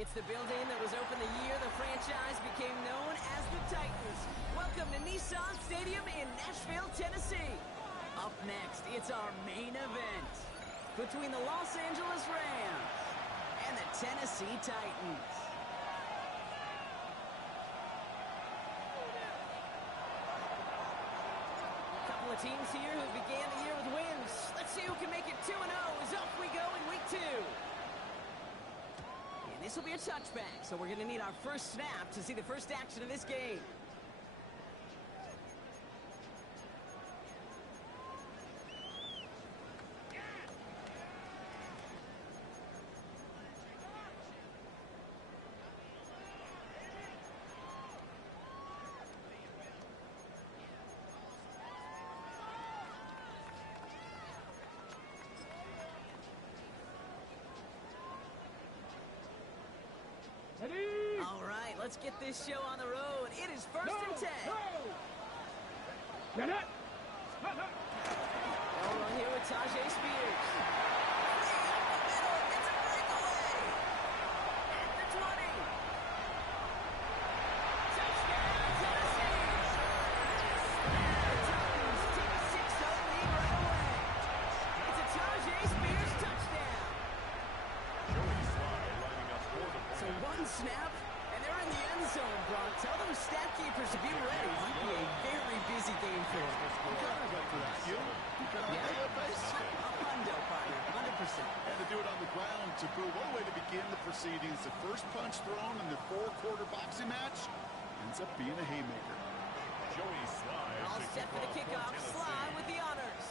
It's the building that was opened the year the franchise became known as the Titans. Welcome to Nissan Stadium in Nashville, Tennessee. Up next, it's our main event between the Los Angeles Rams and the Tennessee Titans. A couple of teams here who began the year with wins. Let's see who can make it 2-0 as off we go in week 2. And this will be a touchback, so we're going to need our first snap to see the first action of this game. All right, let's get this show on the road. It is first and 10. Ball run here with Tyjae Spears. It's a breakaway. At the 20. Touchdown, Tennessee. The Titans take a 6-0 lead right away. It's a Tyjae Spears touchdown. So one snap, and they're in the end zone, Brock. Tell those stat keepers to be ready. Might be a very busy game for them. You kind of went for that. You kind of that face? A hundo, partner, 100%. And to do it on the ground, to prove what a way to begin the proceedings. The first punch thrown in the 4-quarter boxing match ends up being a haymaker. Joey Slye. All set for the kickoff. Slye with the honors.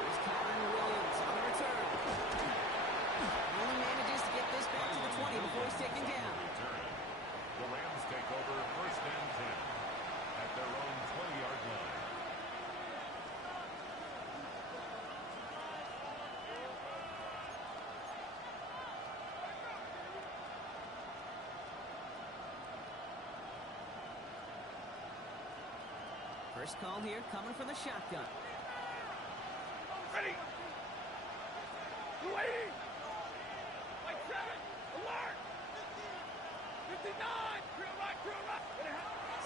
Here's Kyron Williams on the return. Only manages to get this back to the 20 before he's taken down. The Rams take over first and 10 at their own 20-yard line. First call here coming from the shotgun. Ready! Waiting! Like 7! Alert! 59! Drill right!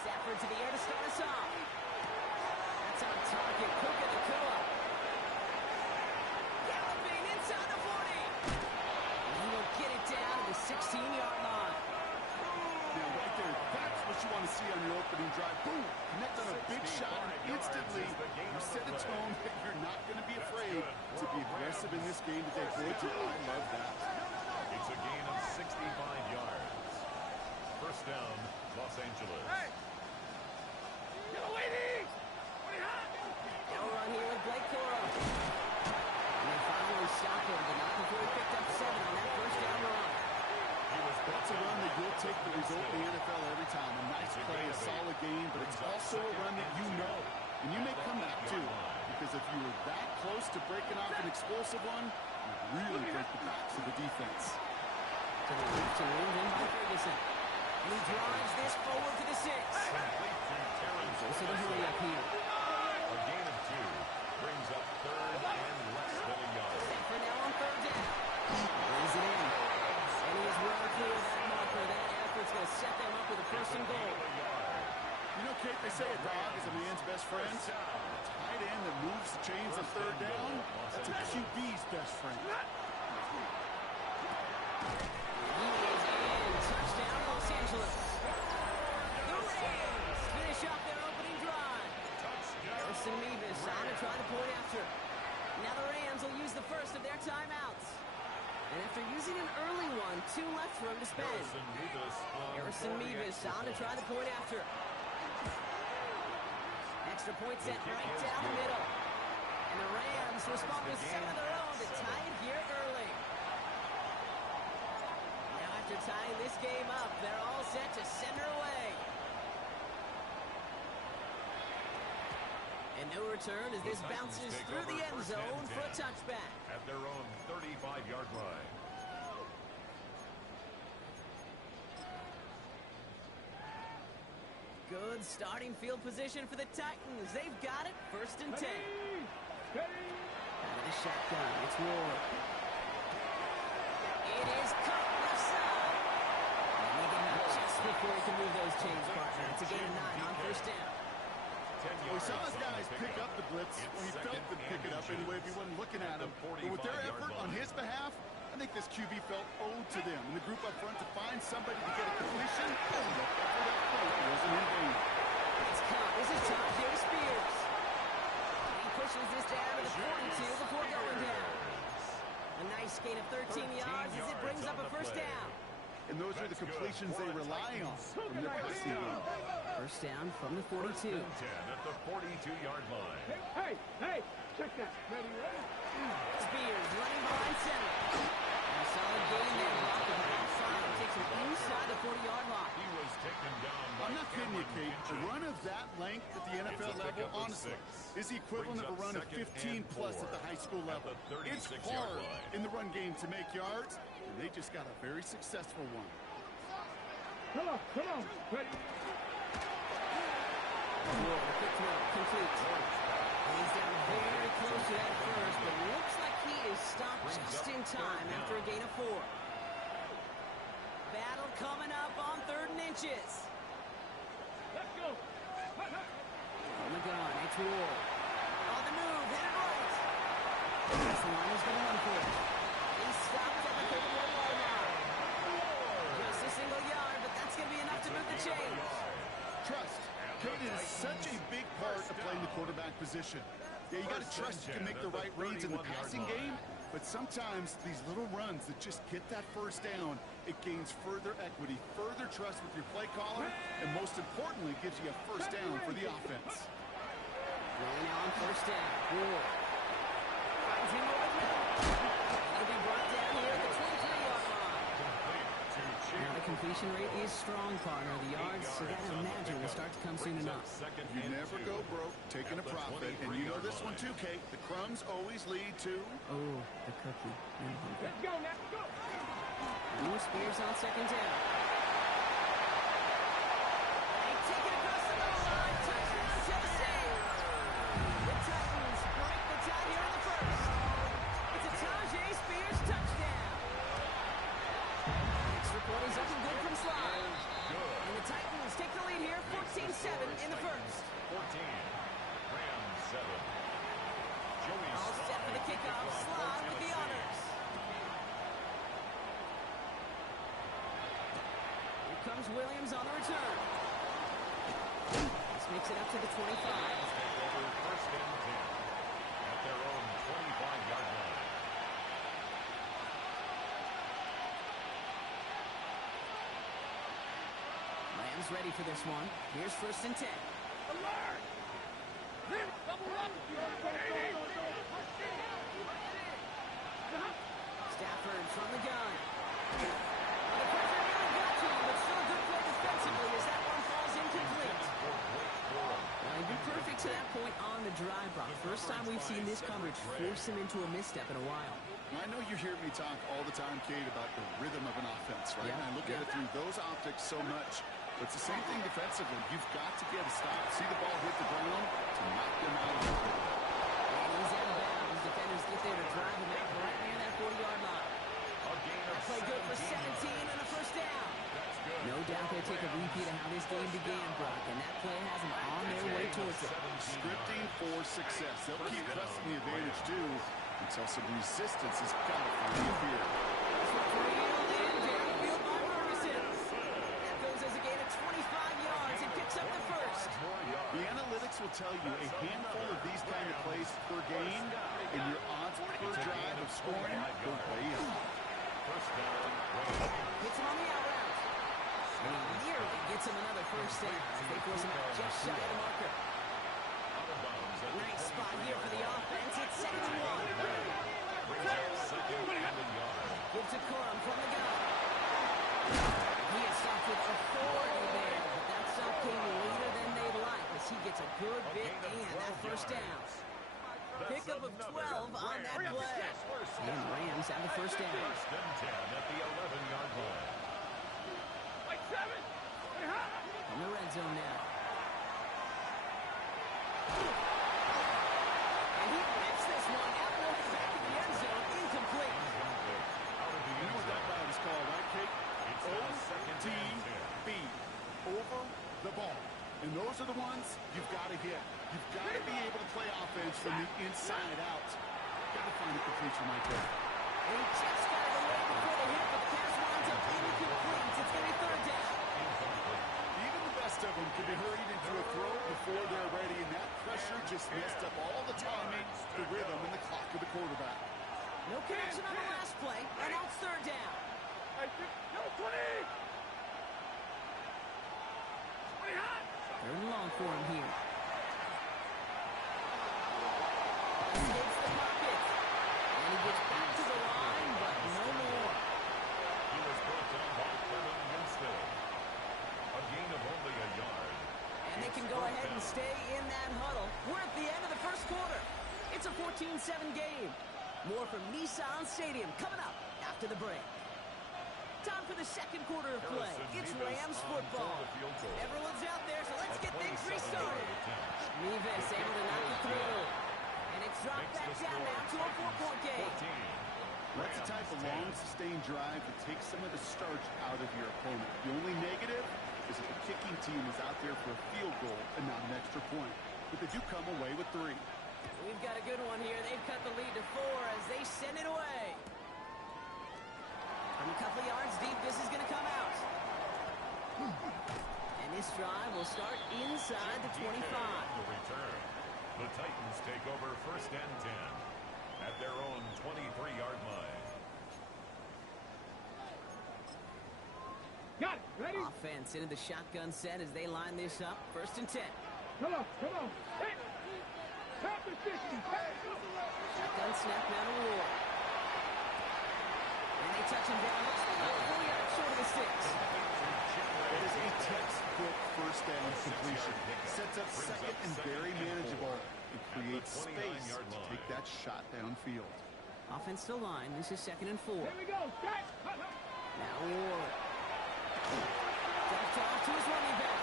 Stafford to the air to start us off. That's on target. Puka Nacua. Galloping inside the 40. And he will get it down to the 16-yard line. Yeah, right there. That's what you want to see on your opening drive. Boom! Connect on a big shot, and instantly you set a tone that you're not going to be afraid to be aggressive in this game today. Boy, I love that. It's a gain of 65 yards. First down, Los Angeles. Hey! Yellow waiting! They'll run here with Blake Corum. And they finally stop him, but not before he picked up 7 on that first down run. That's a run that you'll take the result in the NFL every time. A nice play, a solid game, but it's also a run that you know. And you may come back too, because if you were that close to breaking off an explosive one, you really break the backs of the defense. To the left to move in by Ferguson. And he drives this forward to the 6. Also the hurry up here. A gain of 2 brings up third and less than a yard. Stafford now on third down. Brings it in. And he is well clear of that marker. That effort's going to set them up with a first and goal. You know, Kate, they say a dog is a man's best friend. A tight end that moves the chains on third down, that's a QB's best friend. He is in. Touchdown, Los Angeles. The Rams finish off their opening drive. Harrison Mevis on to try to point after. Now the Rams will use the first of their timeouts. And after using an early one, 2 left for him to spend. Harrison Mevis on to try the point after. Extra point set right down the middle. And the Rams respond with 7 of their own to tie it here early. Now after tying this game up, they're all set to send her away. And no return as this bounces through the end zone for a touchback. At their own 35-yard line. Good starting field position for the Titans. They've got it. First and 10. Out of the shotgun, it's Ward. It is cut left side. And they get out just before he can move those chains, partner. It's a gain of 9 on first down. We saw his guys pick up the blitz. Well, he felt them pick it up anyway if he wasn't looking at him. But with their effort on his behalf, I think this QB felt owed to them. And the group up front to find somebody to get a completion, the effort up front wasn't in vain. It's caught. This is Tyjae Spears. He pushes this down to the 42 before going down. A nice gain of 13 yards as it brings up a first down. And those are the completions they rely on from their passing game. First down from the 42. 10 at the 42-yard line. Hey, check that. Ready? Spears running behind center. And a solid gain there. Blocked the outside. Takes him inside the 40-yard line. He was taken down by I'm not kidding you, Kate. A run of that length at the NFL level, honestly, is the equivalent of a run of 15-plus at the high school level. It's hard in the run game to make yards, and they just got a very successful one. Come on. Ready? Ward, a quick throw, complete. He's down very close to that first, but looks like he is stopped just in time after a gain of 4. Battle coming up on 3rd and inches. Let's go. Oh my God, it's Ward. On the move, headed right. This line is going to run for it. He stopped at the 31-yard line. Just a single yard, but that's going to be enough to move the chains. Trust. Kate, it is such a big part of playing the quarterback position. Yeah, you got to trust you can make the right reads in the passing game, but sometimes these little runs that just get that first down, it gains further equity, further trust with your play caller, and most importantly, gives you a first down for the offense. Rolling now on first down. Ward. Finds him over the middle. He'll be brought down here at the 23-yard line. Now the completion rate is strong, partner. The yards, so that I imagine will start to come soon enough. You never go broke taking a profit, and you know this one too, Kate. The crumbs always lead to... Oh, the cookie. Let's go now. Go. Lewis Spears on second down. They take it across the middle line. Touchdown, Tennessee. The Titans break the tie here in the first. It's a Tyjae Spears touchdown. Extra point is up and good from Slide. And the Titans take the lead here, 14-7 in the first. 14. Rams 7. Joey All set for the kickoff. Slide with the honors. Here comes Williams on the return. This makes it up to the 25. take over first and 10 at their own 25-yard line. Rams ready for this one. Here's first and 10. Alert. Double up. Stafford from the gun. The pressure really got to him, but still a good play defensively as that one falls incomplete. Well, he'd been perfect to that point on the drive, Brock. First time we've seen this coverage force him into a misstep in a while. I know you hear me talk all the time, Kate, about the rhythm of an offense, right? Yeah, And I look at it through those optics so much. But it's the same thing defensively. You've got to get a stop, see the ball hit the ground to knock them out of the rhythm. And he's out of bounds. Defenders get there to drive him out right near that 40-yard line. That play good for 17 and a first down. No doubt they'll take a repeat of how this game began, Brock, and that play has them on their way towards it. Scripting for success. They'll keep pressing the advantage, too, until some resistance has got to finally appear. Reeled in, downfield by Ferguson. That goes as a gain of 25 yards and picks up the first. The analytics will tell you a handful of these kind of plays per game, and your odds per drive of scoring go way up. First down. Hits him on the out route. And he nearly gets him another first down as they force him out just shy of the marker. Nice spot here for the offense. It's 2nd and 1. Second and a yard. Gives to Corum from the gun. He is stopped with authority there, but that stop came later than they'd like as he gets a good bit and that first down. Pickup of 12 on that play. And Rams have the first down. First and 10 at the 11-yard line. Like 7. Hey, In the red zone now. And he whips this one out over the back of the end zone. Incomplete. Out of the end zone. ball. And those are the ones you've got to hit. You've got to be able to play offense from the inside out. Got to find a completion right there. And he just got it away before the hit, but the pass winds up incomplete. It's going to be third down. Even the best of them can be hurried into a throw before they're ready, and that pressure just messed up all the timing, the rhythm, and the clock of the quarterback. No connection on the last play, and now it's third down. No, 20! 20 hot! Third and long for him here. Escapes the pocket. And he gets back to the line, but no more. He was brought down by Kevin Winstead. A gain of only a yard. And they can go ahead and stay in that huddle. We're at the end of the first quarter. It's a 14-7 game. More from Nissan Stadium coming up after the break. Time for the second quarter of play. It's Rams football. Everyone's out there, so let's get things restarted. Nevis able to knock it through. And it's dropped back down now to a 4-point game. That's the type of long, sustained drive that takes some of the starch out of your opponent. The only negative is that the kicking team is out there for a field goal and not an extra point. But they do come away with 3. We've got a good one here. They've cut the lead to 4 as they send it away. From a couple of yards deep, this is going to come out. And this drive will start inside the 25. The return. The Titans take over first and 10 at their own 23-yard line. Got it. Ready? Offense into the shotgun set as they line this up. First and 10. Come on. Hey! Half the 60. Hey! Shotgun snap down to Ward. And they touch him down. Looks like about 4 yards short of the 6. That is a textbook first down completion. Sets up second and very manageable. It creates space to take that shot downfield. Offense still line. This is second and 4. Here we go. Set. Now Ward. Dumps off to his running back.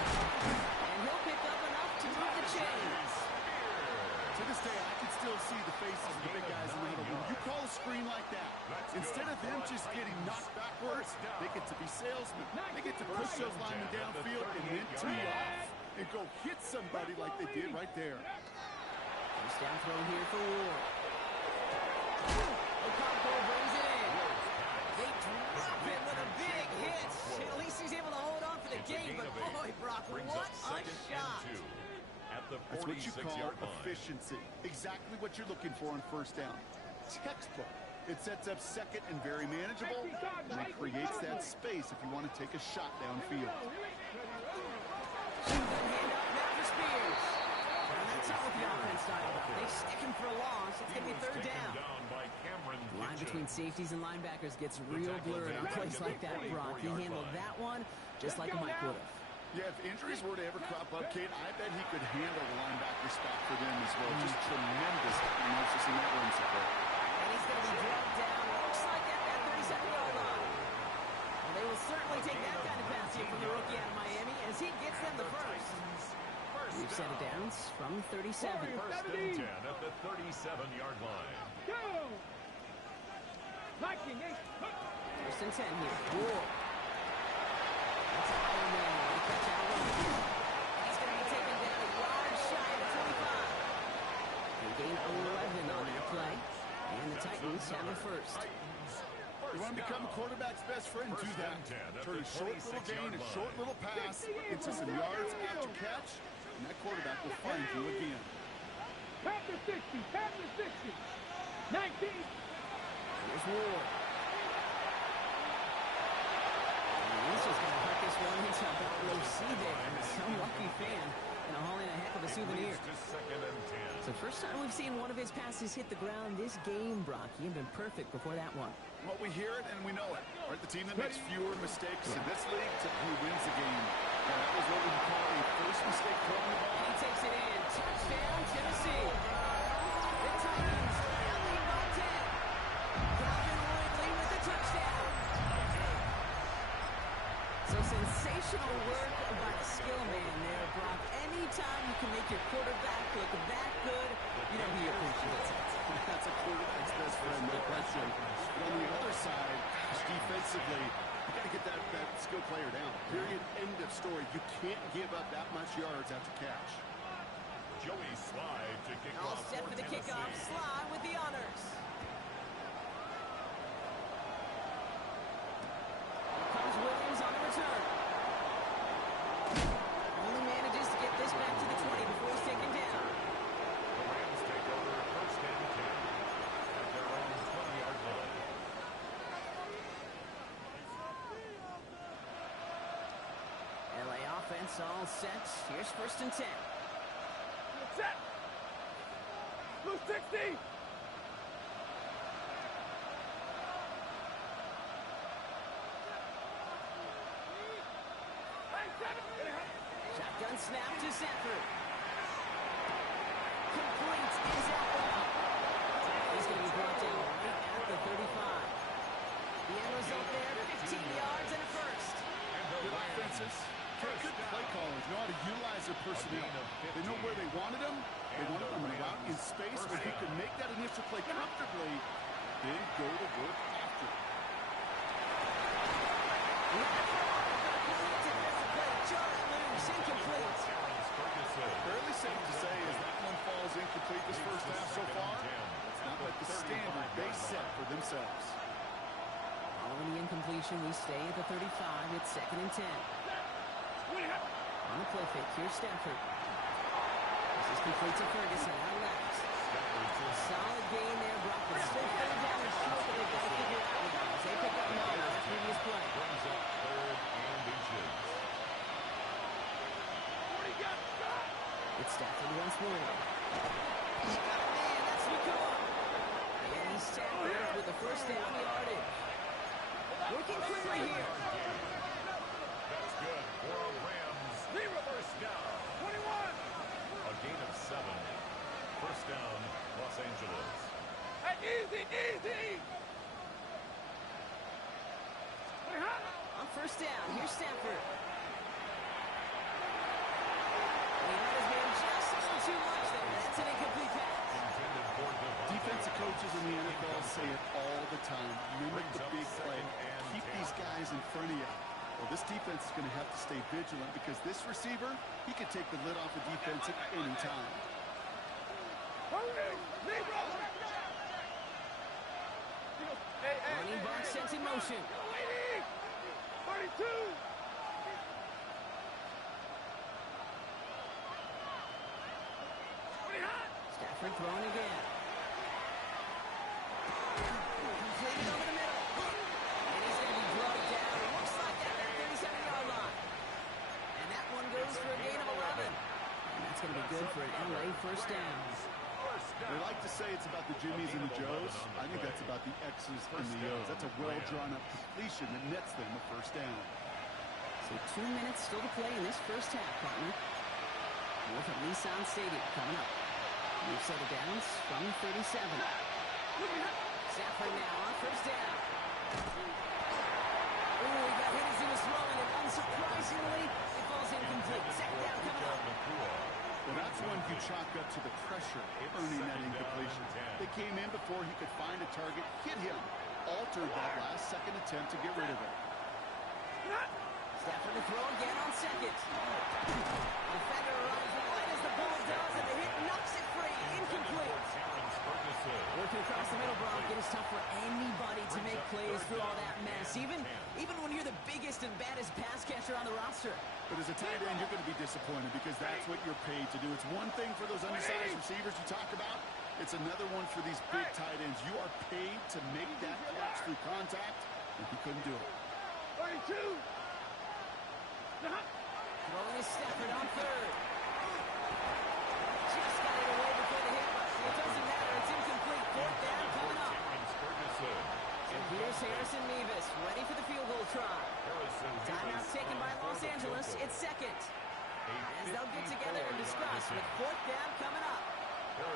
And he'll pick up enough to move the chains. To this day, I can still see the faces of the big guys in the middle. When you call a screen like that, instead of them just getting knocked backwards, they get to be salesmen. They get to push those linemen downfield and then tee off and go hit somebody like they did right there. First down throw here for Ward. Okonkwo brings it in. They drop him with a big hit. At least he's able to hold on for the game, but boy, Brock, what a shot. That's what you call efficiency. Exactly what you're looking for on first down. Textbook. It sets up second and very manageable, and it creates that space if you want to take a shot downfield. Hand up now for Spears. And that's not what the offense started about. They stick him for a loss. It's going to be third down. The line between safeties and linebackers gets real blurred on plays like that, Brock. He handled that one just like Mike would have. Yeah, if injuries were to ever crop up, Kate, I bet he could handle the linebacker spot for them as well. Just tremendous diagnosis in that run support. And he's going to be dragged down, looks like at that 37-yard line. Well, they will certainly take that kind of pass here from the rookie out of Miami as he gets them the first. We've set it down from 37. First and 10 at the 37-yard line. Go! Viking, hey! First and 10 here. Ward. That's a high man. They catch out of run. He's going to be taken down a yard shy of the 25. They gain 11 on that play. And the Titans have the first. You want to become a quarterback's best friend? Do that. Turn a short little gain, a short little pass into some yards after catch, and that quarterback will find you again. Half the 60. Half the 60. 19. Here's Ward. And this is going to hurt this one into about low C there. Some lucky fan and hauling a heck of a souvenir. It's the first time we've seen one of his passes hit the ground this game, Brock. He had been perfect before that one. Well, we hear it and we know it. Right, the team that makes fewer mistakes in this league typically wins the game. And that was what we would call a first mistake throwing the ball. And he takes it in. Touchdown, Tennessee. The Titans lead by 10. Calvin Ridley with the touchdown. So sensational work by the skill man there, Brock. Anytime you can make your quarterback look that good, you know he appreciates it. That's a quarterback's best friend, no question. But on the other side, defensively, you got to get that skill player down. Period. End of step-by-step story. You can't give up that much yards after catch. Joey Slye to kick All off set for the Tennessee. kickoff. Slye with the honors. Here comes Williams on the return. Only manages to get this back to the 20 before he's taken down. The Rams take over first and 10 at their own 20-yard line. LA offense all set. Here's first and 10. Set. Blue 60. Shotgun snap to Sanford. Complete is out. He's going to be brought down right at the 35. The end result there, 15 yards and a first. Good offenses. Good play callers know how to utilize their personnel. They know where they wanted them. They wanted them in a route in space where he could make that initial play comfortably, then go to work after it. Incomplete. Fairly safe to say as that one falls incomplete this first half so far. It's not like the standard they set for themselves. Following the incompletion, we stay at the 35. It's second and 10. On the play fake, here's Stafford. This is complete to Ferguson, out left. A solid gain there, Brock, but still third down and short, but they've got to figure it out now as they pick up 9 on the previous play. Brings up third and inches. It's Stafford once more. He's got a man, that's Nakua. And he's Stafford with the first down yardage. Working quickly here. That's good for a Rams. First down. 21. A gain of 7. First down, Los Angeles. Hey, easy. On first down, here's Stafford. He might have been just a little too much there. That's an incomplete pass. Intended for Devontae. Defensive coaches in the NFL say it all the time. Mimic the big play. Keep these guys in front of you. Well, this defense is going to have to stay vigilant because this receiver, he could take the lid off the defense at any time. Running back sent in motion. 32. Stafford throwing again. Completed over the middle. And he's going to be brought down. It looks like at that 37-yard line. And that one goes for a gain of 11. And that's going to be good for an LA first down. They like to say it's about the Jimmies and the Joes. I think that's about the X's and the O's. That's a well-drawn-up completion that nets them a first down. So 2 minutes still to play in this first half, partner. More from Nissan Stadium coming up. We've set it down from 37. Stafford now on first down. Ooh, he got hit as he was throwing it. Unsurprisingly, it falls incomplete. Second down coming up. Well, that's one you chalk up to the pressure earning that incompletion. They came in before he could find a target, hit him, altered that last second attempt to get rid of it. Stafford to throw again on second. Defender arrives right as the ball does, and the hit knocks it free. Incomplete. Working across the middle, Brock. It is tough for anybody to make plays through all that mess, even when you're the biggest and baddest pass catcher on the roster. But as a tight end, you're going to be disappointed because that's what you're paid to do. It's one thing for those undersized receivers you talk about. It's another one for these big tight ends. You are paid to make that catch through contact, and he couldn't do it. 32. Throwing is Stafford on third. Just got it away before the hit. It doesn't matter. It's incomplete. Fourth down coming up. And here's Harrison Mevis, ready for the field goal try. Timeout taken by Los Angeles. It's second. As they'll get together and discuss with fourth down coming up. Now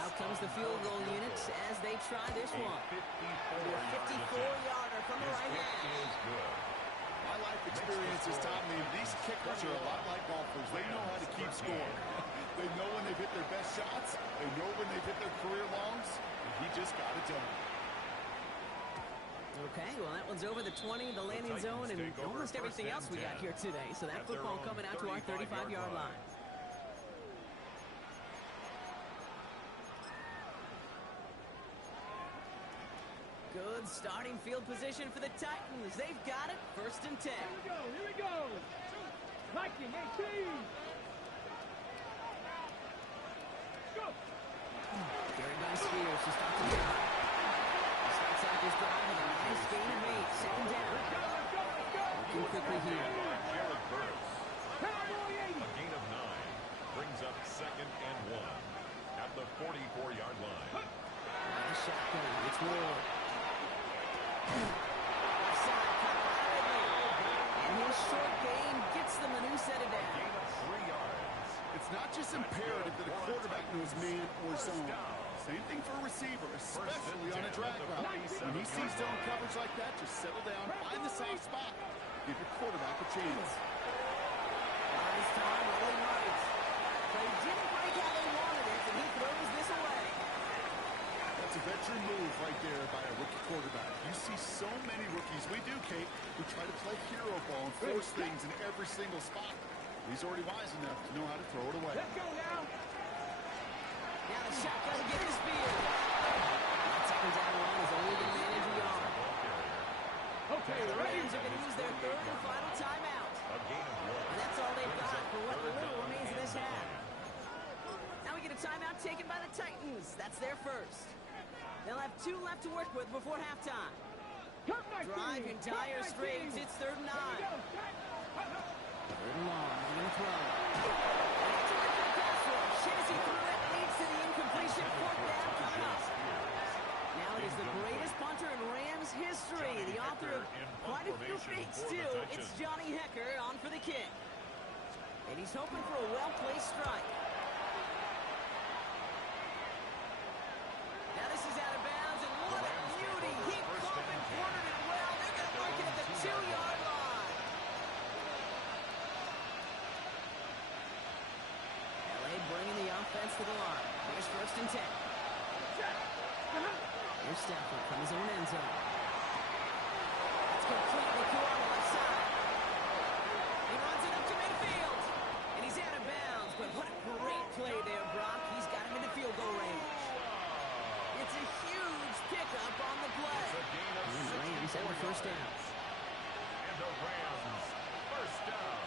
out comes the field goal unit as they try this one. A 54-yarder from the right hand. My life experience has taught me these kickers are a lot like golfers. They know how to keep score. They know when they've hit their best shots. They know when they've hit their career longs. And he just got it done. Okay, well, that one's over the 20, the landing zone, and almost everything else we got here today. So that football coming out to our 35-yard line. Good starting field position for the Titans. They've got it. 1st and 10. Here we go. Viking 18. Go. Gary Spears to start the drive. He starts out this drive with a nice gain of 8. 2nd down. Looking quickly here. Jared Burris. Cowboy 80. A gain of 9 brings up 2nd and 1 at the 44-yard line. Nice shotgun. It's Ward. And his short gain gets them a new set of downs. Gain of 3 yards. It's not just imperative that a quarterback knows man or zone. Same thing for a receiver, especially on a drag route. When he sees zone coverage like that, just settle down, find the soft spot, give your quarterback a chance. Nice time, rolling right. They didn't break how they wanted it, and he throws this away. That's a veteran move right there by a rookie quarterback. You see so many rookies, we do, Kate, who try to play hero ball and force things in every single spot. He's already wise enough to know how to throw it away. Let's go now. Now the shotgun to get his speed. That 2nd down run is only going to manage a yard. Okay, The ready. Rams are going to use their 3rd and final timeout. A gain of 1. And that's all they've got for what little remains of this half. Now we get a timeout taken by the Titans. That's their 1st. They'll have 2 left to work with before halftime. Come back, Drive team. in dire Come back, straits. team. It's 3rd and 9. Here we go. Set. 3rd and long. He's going to throw. Shazy threw it. Leads to the incompletion. 4th down coming up. Now it is the greatest punter in Rams history. The author of quite a few feats, too. It's Johnny Hekker on for the kick. And he's hoping for a well-placed strike. Now this is out of bounds, and what a beauty. He caught and cornered it well. They're going to mark it at the 2-yard line. LA bringing the offense to the line. Here's 1st and 10. Here's Stafford from his own end zone. That's completely cool on the left side. He runs it up to midfield. And he's out of bounds. But what a great play there, Brock. He's got him into field goal range. It's a huge pickup on the play. And the Rams have a 1st down. And the Rams, 1st down.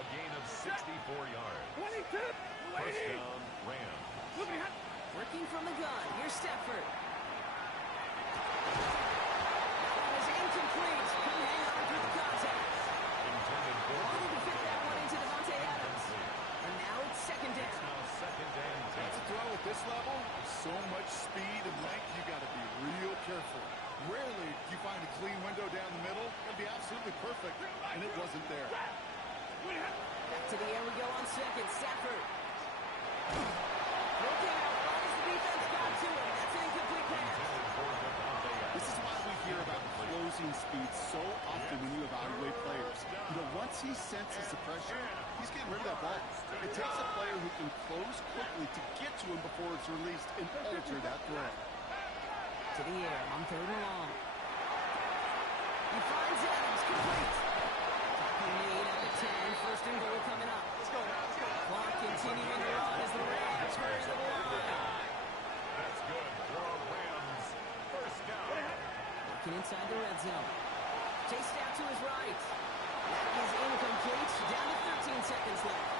A gain of 64 yards. 22. 1st down, Rams. Look at Working from the gun. Here's Stafford. That is incomplete. Couldn't hang on through the contact. Intended for Wanted to fit that one into Devontae Adams. And now it's 2nd down. now 2nd and 10. That's a throw at this level. With so much speed and length, you got to be real careful. Rarely do you find a clean window down the middle. It'd be absolutely perfect, and it wasn't there. Back to the air we go on 2nd. Stafford. Looking out right as the defense got to him. That's an incomplete pass. This is why we hear about closing speed so often when you evaluate players. You know, once he senses the pressure, he's getting rid of that ball. It takes a player who can close quickly to get to him before it's released and alter that throw. To the air on 3rd and long. He finds Adams complete. Tackling lead at the 10. 1st and goal coming up. Clock continuing to run as the Rams hurry to the line. That's good for a Rams 1st down. Working inside the red zone. Chased out to his right. That is incomplete. Down to 13 seconds left.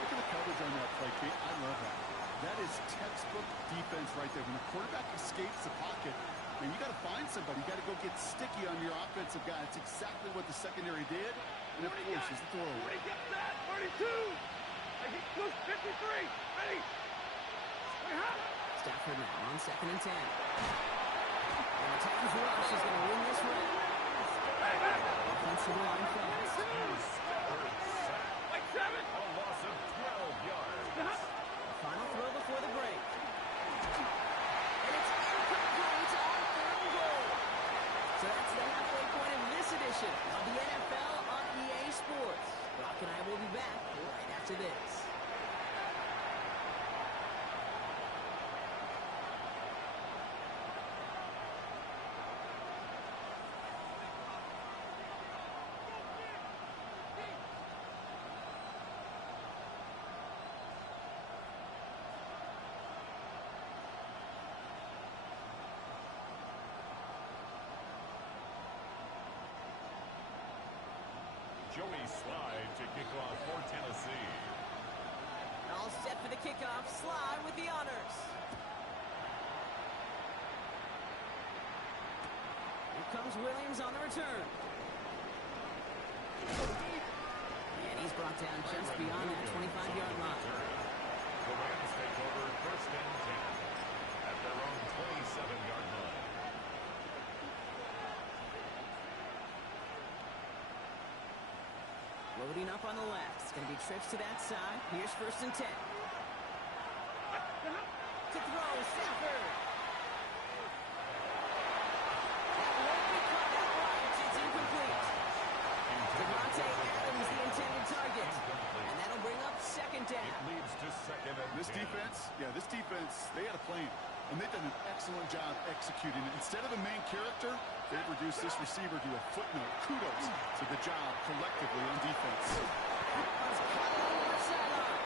Look at the coverage on that play, Kate. I love that. That is textbook defense right there. When the quarterback escapes the pocket, man, you got to find somebody. You got to go get sticky on your offensive guy. It's exactly what the secondary did, and it forces the throw. 32. I hit close 53. Ready. Stafford now on 2nd and 10. And the Titans rush is going to win this round. Offensive line fast. Like 7. A loss of 12 yards. Final throw before the break. And it's incomplete on 3rd and goal. So that's the halfway point of this edition of the NFL on EA Sports. Brock and I will be back right after this. Joey Slye to kick off for Tennessee. All set for the kickoff. Slye with the honors. Here comes Williams on the return. And he's brought down just beyond that 25-yard line. The Rams take over first and 10 at their own 27-yard line. Loading up on the left. It's going to be trips to that side. Here's first and 10. To throw, Stafford. That won't be caught outright. It's incomplete. Devontae Adams, the intended target. And that'll bring up second down. It leads to second and This 10. defense, they had a plan. And they've done an excellent job executing it. Instead of a main character, they've reduced this receiver to a footnote. Kudos to the job collectively on defense. He's caught on the left sideline.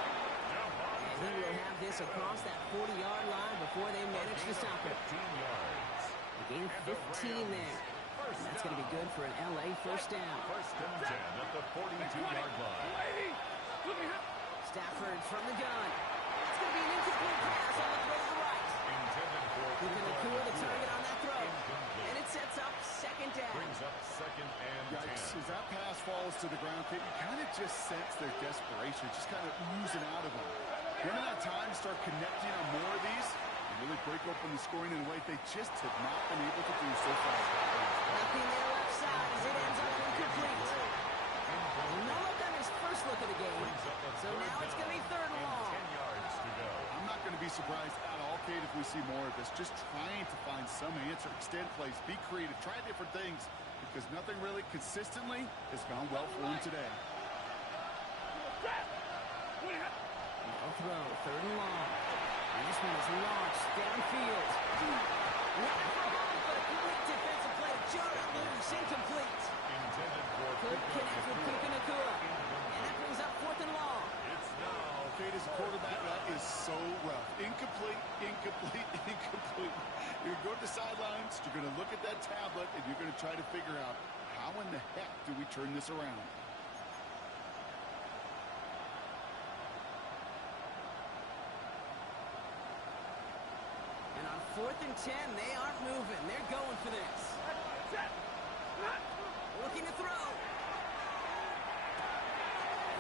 And he will have this across that 40-yard line before they manage to stop it. 15 yards. A gain of 15 there. And that's going to be good for an LA first down. First and 10 at the 42-yard line. Stafford from the gun. It's going to be an incomplete pass on the throw to the right. Intended for Puka Nacua, the target on that throw. Incomplete. And it sets up second down. Brings up second and 10. Yikes, as that pass falls to the ground, Kate, you kind of just sense their desperation, just kind of oozing out of them. Running out of time to start connecting on more of these and really break open the scoring in a way they just have not been able to do so far. Nothing there left side as it ends up incomplete. No look on his first look of the game. So now it's going to be third and long. 10 yards to go. I'm not going to be surprised at all, Kate, if we see more of this. Just trying to find some answer, extend plays, be creative, try different things, because nothing really consistently has gone well for him today. They'll throw, third and long. And this one is launched downfield. Not for long, but a great defensive play. Jarred loose, incomplete. Intended for Could connect with Puka Nacua. And that brings up fourth and long. It's now. Kate, as a quarterback, that is so rough. Incomplete, incomplete, incomplete. You're going to go to the sidelines, you're going to look at that tablet, and you're going to try to figure out how in the heck do we turn this around. And on fourth and 10, they aren't moving. They're going for this. Looking to throw.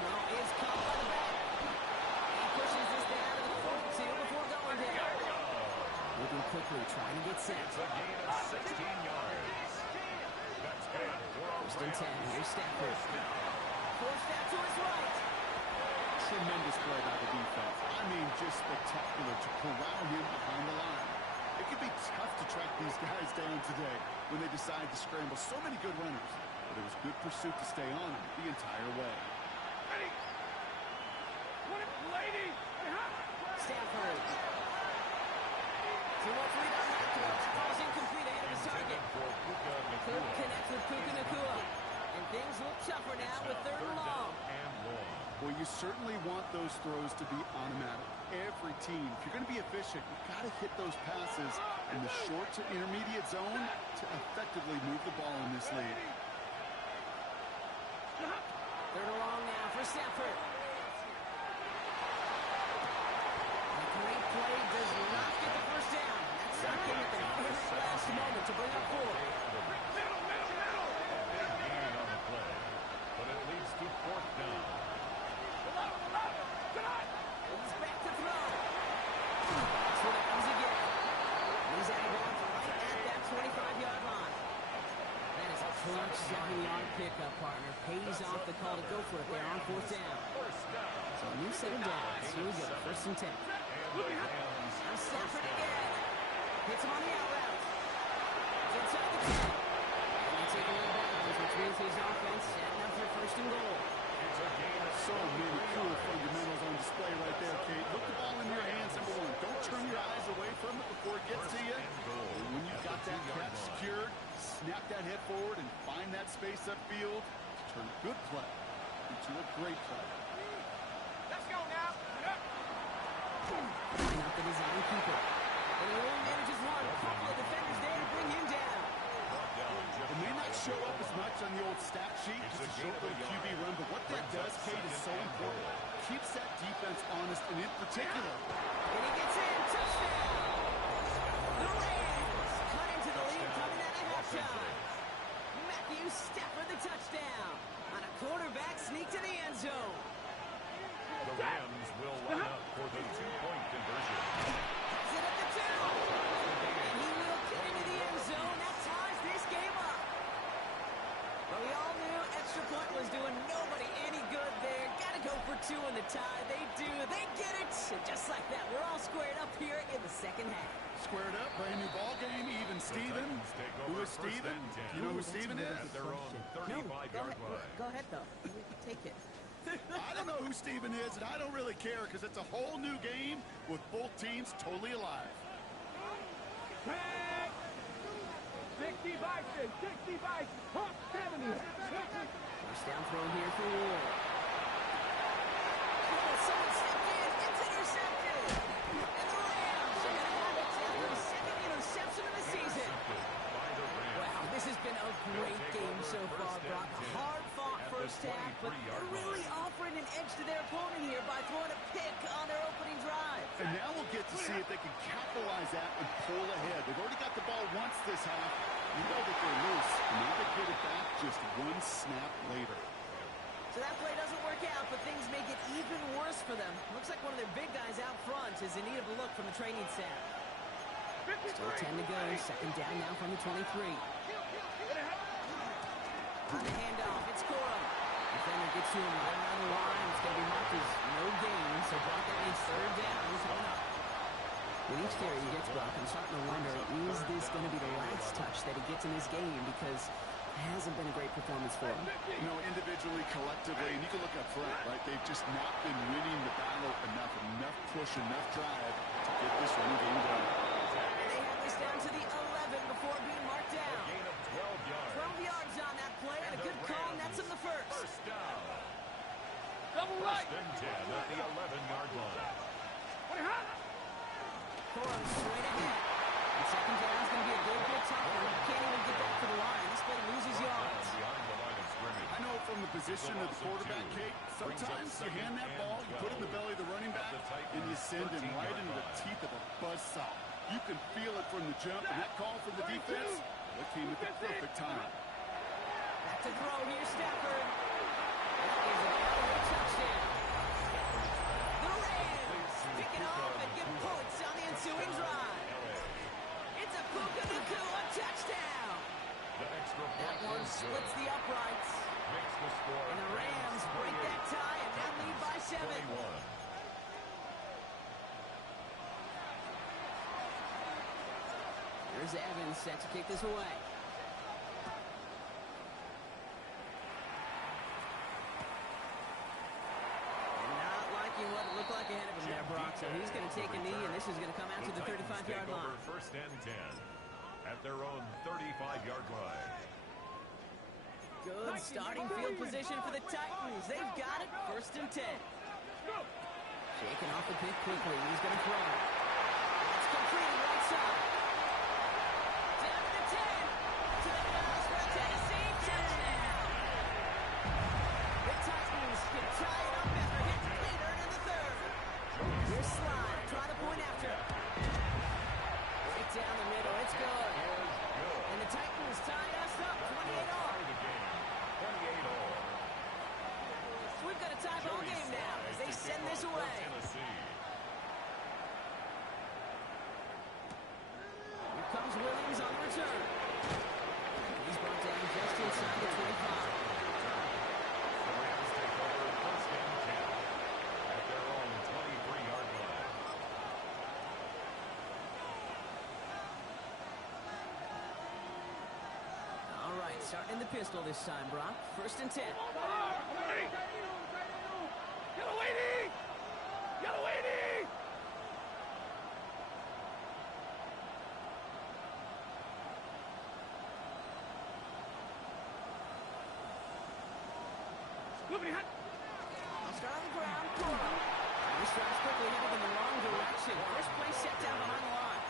No, is caught by the back. He pushes this down to the 42 before going down. Moving quickly, trying to get set. It's a gain of 16 yards. That's good. First and 10, here's Stafford. Forced out to his right. Tremendous play by the defense. I mean, just spectacular to corral him behind the line. It can be tough to track these guys down today when they decide to scramble. So many good runners, but it was good pursuit to stay on him the entire way. Stafford. So what's read on that throw? Falls incomplete ahead of his target. For Puka Could Nacua. connect with Puka Nacua. And things look tougher now with third and long. And long. Well, you certainly want those throws to be automatic. Every team, if you're going to be efficient, you've got to hit those passes in the short to intermediate zone to effectively move the ball in this league. Third and long now for Stafford. A great play does not get the first down. That's stuck in at the very last moment to bring up four. A big gain on the play, but it leads to fourth down. He's back to throw. So it comes again. He's out of bounds right at that 25-yard line. That is a clutch 7-yard pickup, partner. Pays off the call to go for it there on fourth down. First down. So a new set of downs. Here we go. First and 10. And the Rams Now Stafford again. Hits him on the out route. It's inside the 10. And they take away bounds, which means his offense setting up for first and goal. It's a gain of So many cool fundamentals on display right there, Kate. Look the ball in your hands, number one. Don't turn your eyes away from it before it gets to you. And when you've got that catch secured, snap that head forward and find that space upfield to turn a good play into a great play. Line up the design keeper. And he only manages one. A couple of defenders there to bring him down. It may not show up as much on the old stat sheet, just a short little QB run that does, Kate, is so important. Keeps that defense honest, and in particular. And he gets in. Touchdown. The Rams cut into the lead coming out of halftime. Matthew Stafford the touchdown on a quarterback sneak to the end zone. The Rams will line up for the two-point conversion. Has it at the 2. And he will get into the end zone. That ties this game up. But we all knew extra point was doing nobody any good there. Got to go for 2 in the tie. They do. They get it. And just like that, we're all squared up here in the second half. Squared up, brand new ball game, even Steven. Who is Steven? You know who Steven is? At their own 35-yard line. Go ahead, though. Take it. I don't know who Steven is, and I don't really care because it's a whole new game with both teams totally alive. 60 Bison, 60 Bison, Hawk 70. First down throw here for Ward. Oh, someone stepped in. It's intercepted. And the Rams are going to have it after the second interception of the season. Wow, this has been a great game so far, Brock. A hard-fought first half, but they're really offering an edge to their opponent here by throwing a pick on their opening drive. And now we'll get to see if they can capitalize that and pull ahead. They've already got the ball once this half. You know that they're loose, and now they get it back just one snap later. So that play doesn't work out, but things make it even worse for them. Looks like one of their big guys out front is in need of a look from the training staff. Still 10 to go. Second down now from the 23. On the handoff, it's Corum. Defender gets to him right around the line. It's going to be marked as no gain, so Brock, that means third down coming up. With each carry he gets, Brock, I'm starting to wonder, is this going to be the last touch that he gets in this game? Because it hasn't been a great performance for him. You know, individually, collectively, and you can look up front, right? They've just not been winning the battle enough push, enough drive to get this running game done. And they have this down to the 11 before being marked down. A gain of 12 yards. 12 yards on that play, and a good call, and that's in the first. First down. Double right. First and 10 at the 11-yard line. Corum straight ahead. And second down is going to be a good bit tougher. He can't even get back to the line. This play loses yards. Behind the line of scrimmage. I know from the position of the quarterback, Kate, sometimes you hand that ball, you put it in the belly of the running back, and you send him right into the teeth of a buzzsaw. You can feel it from the jump, and that call from the defense, that came at the perfect time. Back to throw here, Stafford. That is a touchdown. The Rams pick it off and get points on the ensuing drive. It's a Puka Nacua, a touchdown. That one splits the uprights. Makes the score. And the Rams break that tie and now lead by 7. 21. Here's Evans set to kick this away. And not liking what it looked like ahead of him there, Brock. So he's going to take a knee, and this is going to come out to the 35-yard line. First and 10 at their own 35-yard line. Good starting field position for the Titans. They've got it. First and 10. Shaking off the pick quickly. He's going to throw it. It's completed right side. Down to the 10. To the house for a Tennessee touchdown. The Titans can tie it up after hitting later in the third. Here's Slide. Try to point after. Right down the middle. It's good. And the Titans tie us up 28-all. 28-all. So we've got a tie ball game now as they send this away. Here comes Williams on the return. He's brought down just inside the 25. The Rams take over first and 10 at their own 23-yard line. All right, starting in the pistol this time, Brock. First and 10. Yellow 80! Yellow 80! Moving hot. I'll start on the ground. Corum. This drive's quickly headed in the wrong direction. First play set down behind the line.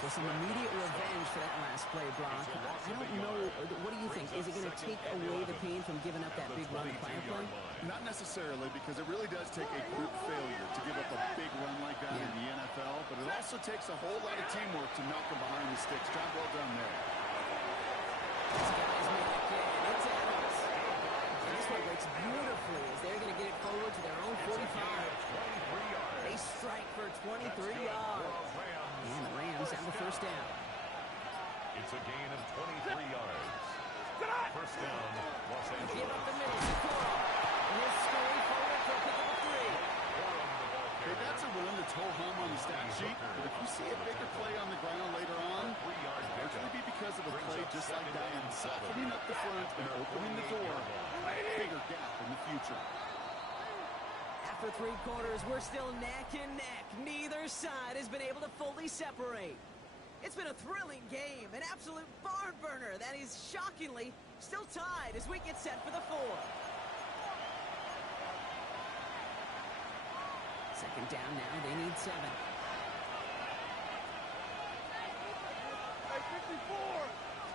So some immediate revenge for that last play, Brock. I don't know. What do you think? Is it going to take away the pain from giving up that big run prior play? Not necessarily, because it really does take a group failure to give up a big run like that in the NFL, but it also takes a whole lot of teamwork to knock them behind the sticks. Job well done there. This guy's made a kid. It's Evans. And this one breaks beautifully as they're going to get it forward to their own 45. They strike for 23 yards. And the Rams have the first down. It's a gain of 23 yards. First down, Los Angeles. Give up the middle to Cora. And he'll scurry forward for a pick up of 3. Okay, that's a run that's ho-hum on the stat sheet, but if you see a bigger play on the ground later on, it's going to be because of a play just like that and softening up the front and opening the door. Bigger gap in the future. After 3 quarters, we're still neck and neck. Neither side has been able to fully separate. It's been a thrilling game, an absolute barn burner that is shockingly still tied as we get set for the 4th. Second down now, they need 7. Hey, 54.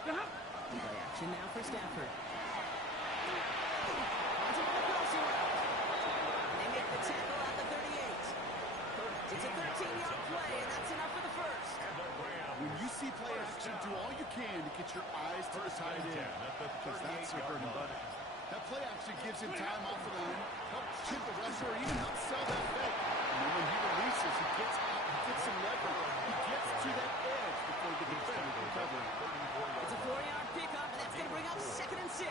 Stop. Play action now for Stafford. Onto the crossing route. They make the tackle at the 38. It's a 13-yard play, and that's enough for the first. When you see play action, do all you can to get your eyes to the tight end, because that's your bread and butter. That play action gives him time off the line, helps chip the rusher, or even helps sell that fake. And then when he releases, he gets out, he gets some leverage. He gets to that edge before the defender can cover him. It's a 4-yard pickup, and that's going to bring up 2nd and 6.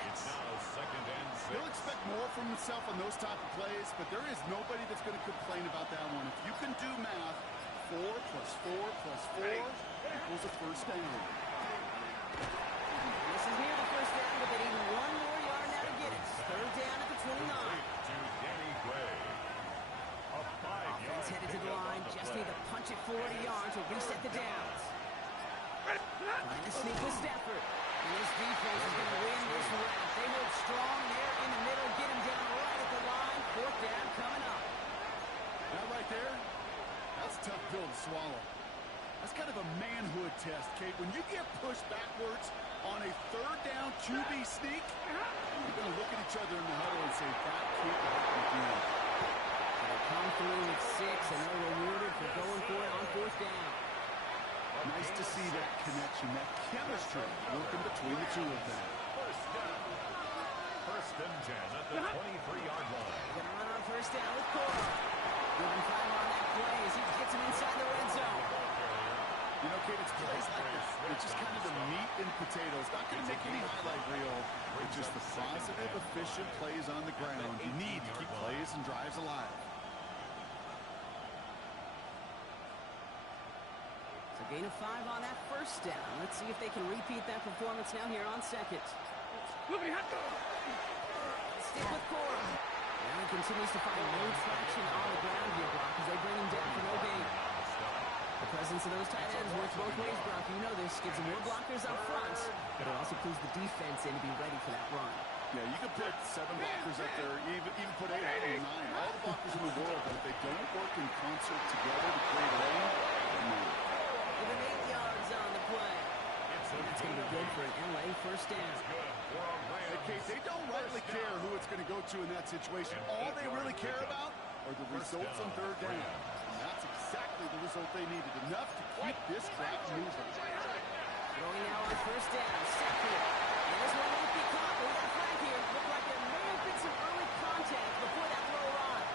He'll expect more from himself on those type of plays, but there is nobody that's going to complain about that one. If you can do math, 4 plus 4 plus 4 equals a first down. This is near the first down, but they need 1 more yard now to get it. 3rd down at the 29. Offense headed to the line, just need to punch it 40 yards to reset the downs. Trying to sneak with Stafford. And this defense is going to win this round. They hold strong there in the middle, get him down right at the line. 4th down coming up. That right there, that's a tough pill to swallow. That's kind of a manhood test, Kate. When you get pushed backwards on a 3rd down QB sneak, you're going to look at each other in the huddle and say, that can't happen again. They come through with 6, and they're rewarded for going for it on 4th down. Nice to see that connection, that chemistry working between the two of them. First and 10 at the 23-yard line. Going to run on 1st down with Cora. Giving 5 on that play as he gets him inside the red zone. You know, Kate, it's plays like this. It's just kind of the meat and potatoes. Not going to make any highlight reel. It's just the positive, efficient plays on the ground. You need to keep plays and drives alive. So gain of 5 on that 1st down. Let's see if they can repeat that performance now here on 2nd. Stick with Cora. Allen continues to find no traction on the ground here, Brock, as they bring him down for no gain. The presence of those tight ends works both ways, Brock. You know this. Gives them more blockers up front, but it also clues the defense in to be ready for that run. Yeah, you can put 7 blockers up there, even put 8 or 9. All the blockers in the world, but if they don't work in concert together to create a lane, Give him 8 yards on the play. That's going to be good for an LA first down. Hey, Kate, they don't rightly care who it's going to go to in that situation. All they really care about are the results on 3rd down. And that's exactly the result they needed. Enough to keep this drive moving. Throwing now on 1st down. Stafford. And this one won't be caught, but we got a flag here. Looked like there may have been some early contact before that throw arrived.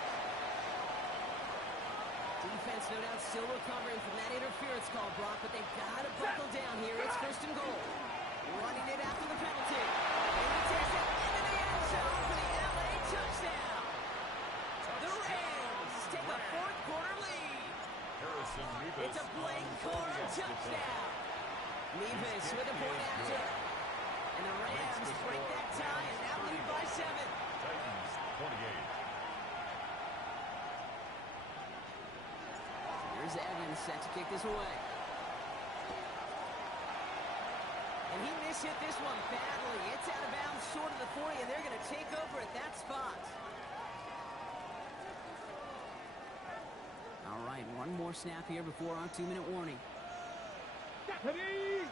Defense, no doubt, still recovering from that interference call, Brock, but they've got to buckle down here. It's 1st and goal. Running it after the penalty. And he takes it into the end zone for the LA touchdown. The Rams take a 4th quarter lead. It's a Blake Corum touchdown. Mevis with a point after. And the Rams break that tie and now lead by 7. Titans 28. Here's Evans set to kick this away. And he mishit this one badly. It's out of bounds short of the 40, and they're going to take over at that spot. All right, one more snap here before our 2-minute warning. Ready?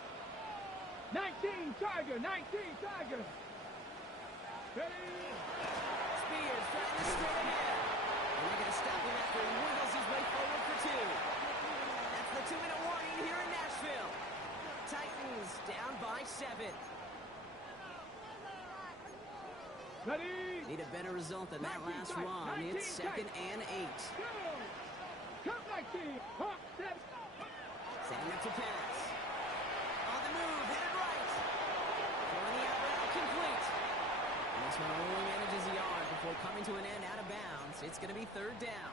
19 Tiger, 19 Tiger. Ready? Spears trying to straight ahead. And they're going to stop him after he wiggles his way forward for two. That's the 2-minute warning here in Nashville. Titans down by 7. Ready? Need a better result than that last run. It's 2nd and 8. Go. Come 19. Hop, step. Setting up to pass. On the move, headed right. Throwing the out route complete. And this one only manages the yard before coming to an end out of bounds. It's going to be 3rd down.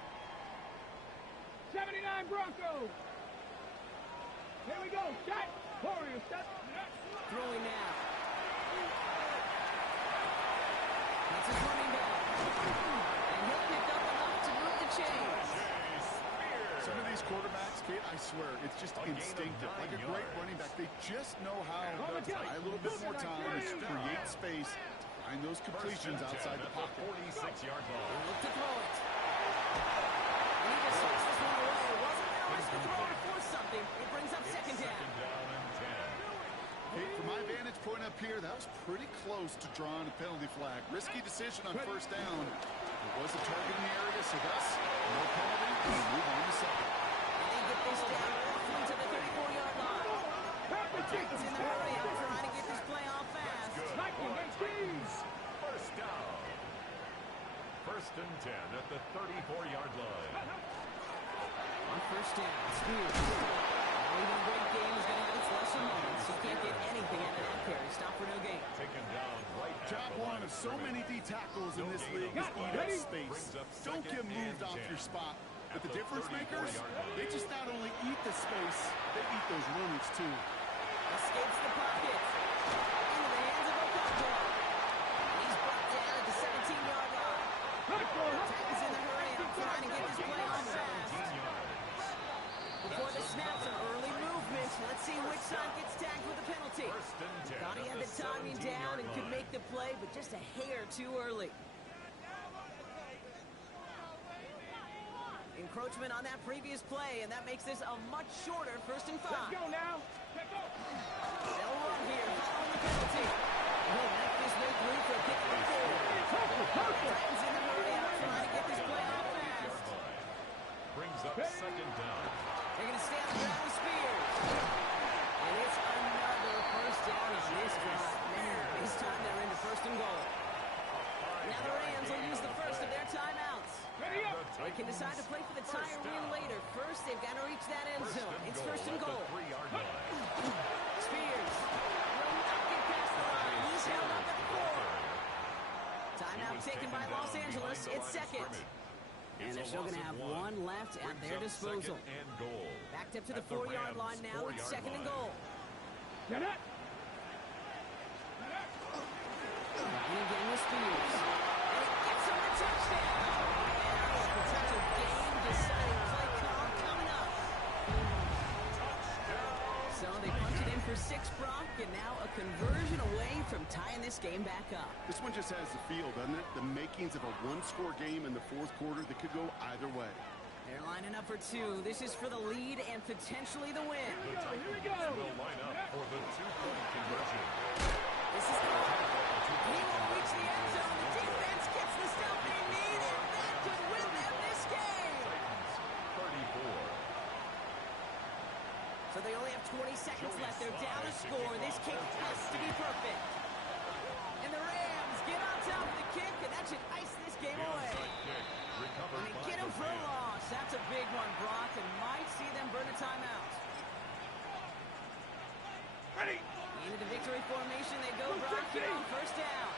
79 Broncos. Here we go. Shot. Warriors. Shot. Throwing now. That's his running back. And he'll pick up enough to move the chains. Some of these quarterbacks, Kate, I swear, it's just instinctive. Like a great running back, they just know how to buy a little bit more time and create space to find those completions outside the pocket. 46-yard line. Look to throw it. And he just switched this one away. Wasn't going to risk the throw to force something. It brings up 2nd down. Second down and 10. Kate, from my vantage point up here, that was pretty close to drawing a penalty flag. Risky decision on 1st down. It was a target in the area, so thus, no penalty, and we move on to 2nd. And they get this down roughly to the 34-yard line. Titans in the hurry up trying to get this play off fast. 19, 18. First down. 1st and 10 at the 34-yard line. On 1st down, Spears. Even a great game is going to have its lesser moments. You can't get anything out of that carry. Stop for no gain. Taken down right at Job the one line of so many D tackles in this league is eat up space. Don't get moved off your spot. But the difference makers, they just not only eat the space, they eat those runners too. Escapes the pocket. Into the hands of Ocampo. And he's brought down at the 17-yard line. Titans in the hurry up trying to get this play off fast. Before the snap, some early movement. Let's see which side gets tagged with a penalty. Thought he had the timing down and could make the play, but just a hair too early. Encroachment on that previous play, and that makes this a much shorter 1st and 5. Let's go now. Let's go. They'll run here, following the penalty. He'll make this way through for a kick for 4. Titans in the hurry up trying to get this play off fast. Brings up 2nd down. They're going to stay on the ground with Spears. And it's another 1st down on this drive. Man, this time they're into 1st and goal. Now the Rams will use the first of their timeouts. They can decide to play for the tie or win later. First, they've got to reach that end zone. It's 1st and goal. 3-yard line. Spears will not get past the line. He's held up at the 4. Timeout taken by Los Angeles. It's 2nd. And they're still going to have one left at their disposal. And goal. Backed up to the 4-yard line now. It's 2nd and goal. Get it. And again with Spears. And it gets him the touchdown. And a potential game-deciding play call coming up. So they punch it in for 6, Brock, and now a conversion away from tying this game back up. This one just has the feel, doesn't it? The makings of a one-score game in the 4th quarter that could go either way. They're lining up for 2. This is for the lead and potentially the win. The Titans will line up for the 2-point conversion. This is the he will reach the end zone. The defense gets the stuff they need, and that could win them this game. Titans 34. So they only have 20 seconds left. They're down a score. This kick has to be perfect. And the Rams get on top of the kick, and that should ice this game away. And they get him for a loss. That's a big one, Brock, and might see them burn a timeout. Ready. Into the victory formation they go, Brock, here on 1st down.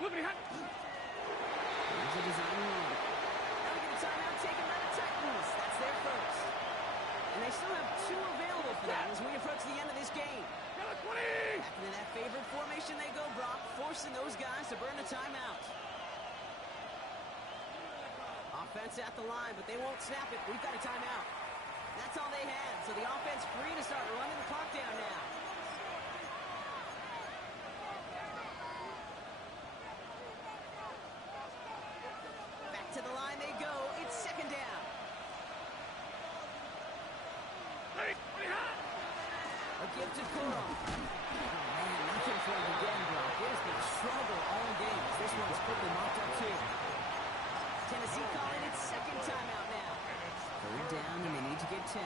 Look at it. Here's a design run. Now we get a timeout taken by the Titans. That's their first. And they still have 2 available for them as we approach the end of this game. Back into that favorite formation they go, Brock, forcing those guys to burn a timeout. Offense at the line, but they won't snap it. We've got a timeout. That's all they had, so the offense free to start running the clock down now. Back to the line they go. It's 2nd down. lifted Kuro. Oh, man, nothing for him again, Brock. It has been a struggle all game. This one's quickly mopped up, too. Tennessee calling its second timeout now. Third down, and they need to get 10.